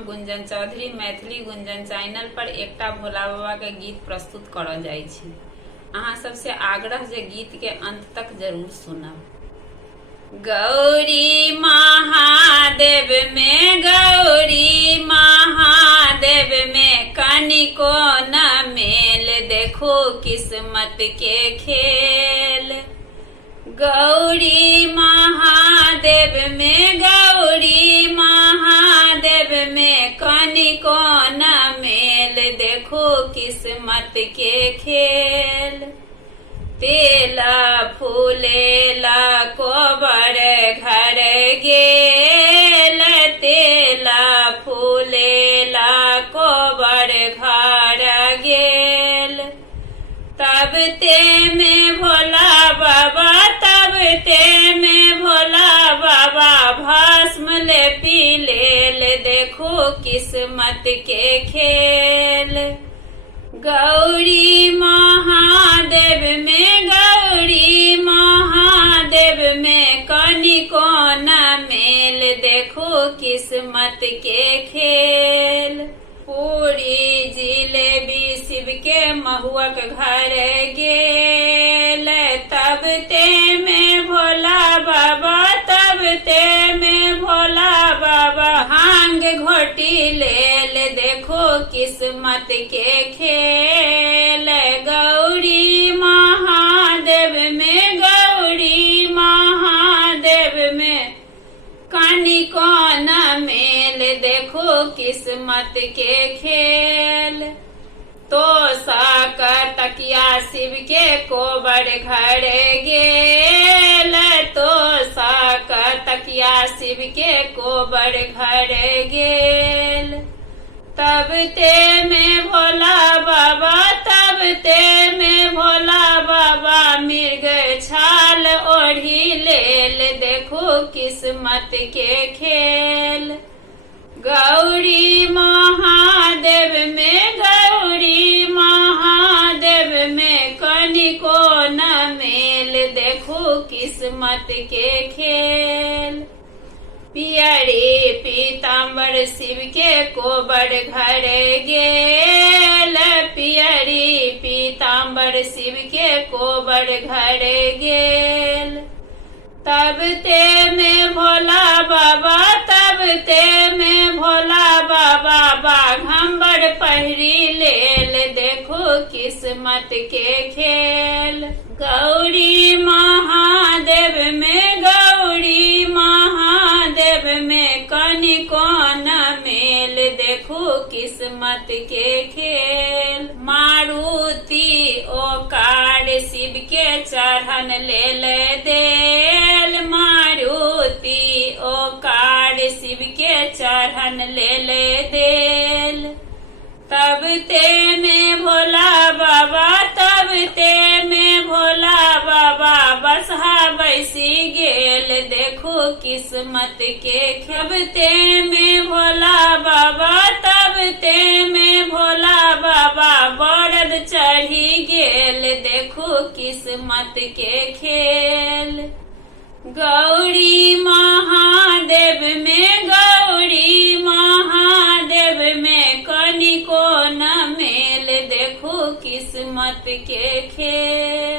हम गुंजन चौधरी मैथिली गुंजन चैनल पर एकटा भोला बाबा के गीत प्रस्तुत करल जाइ छी। अहाँ सबसे आग्रह जे गीत के अंत तक जरूर सुनब। गौरी महादेव में गौरी महादेव में कनिको न मेल, देखो किस्मत के खेल। गौरी महादेव में गौरी महादेव में कनिको न मेल, देखो किस्मत के खेल। तेला फूलेला कोबर घर गेल, तेला फूलेला कोबर घर गेल। तब ते में भोला बाबा, तब ते में भोला बाबा भस्म ले पी लेल, देखो किस्मत के खेल। गौरी महादेव में गौरी महादेव में कनिको न मेल, देखो किस्मत के खेल। पूरी जिलेबी शिव के महुअक घर गेल, तब ते में भोला बाबा, तब ते में भोला बाबा भांग घोटी लेल, देखो किस्मत के खेल। गौरी महादेव में गौरी महादेव में कनिको न मेल, देखो किस्मत के खेल। तो साकर तकिया शिव के कोबर घर गेल, तो साकर तकिया शिव के कोबर घर गेल। तब ते में भोला बाबा, तब ते में भोला बाबा मृग छाल ओढ़ी लेल, देखो किस्मत के खेल। गौरी महादेव में गौरी महादेव में कनिको न मेल, देखो किस्मत के खेल। पियरी पीताम्बर शिव के कोबर घर गेल, पियरी पीताम्बर शिव के कोबर घर गेल। तब ते में भोला बाबा, तब ते में भोला बाबा बाघंबर पहिरी लेल, देखो किस्मत के खेल। गौरी महादेव में गौरी महादेव में कनिको न मेल, देखो किस्मत के खेल। मारुति ओकार शिव के चढ़न लेल देल, मारुति ओकार शिव के चढ़न लेल देल। तब ते में भोला बाबा, तब ते में भोला बाबा बसहा बैसी गेल, देखो किस्मत के खेल। तब ते में भोला बाबा, तब ते में भोला बाबा बरद चढ़ी गेल, देखो किस्मत के खेल। गौरी महादेव में गौरी महादेव में कनिको न मेल, देखो किस्मत के खेल।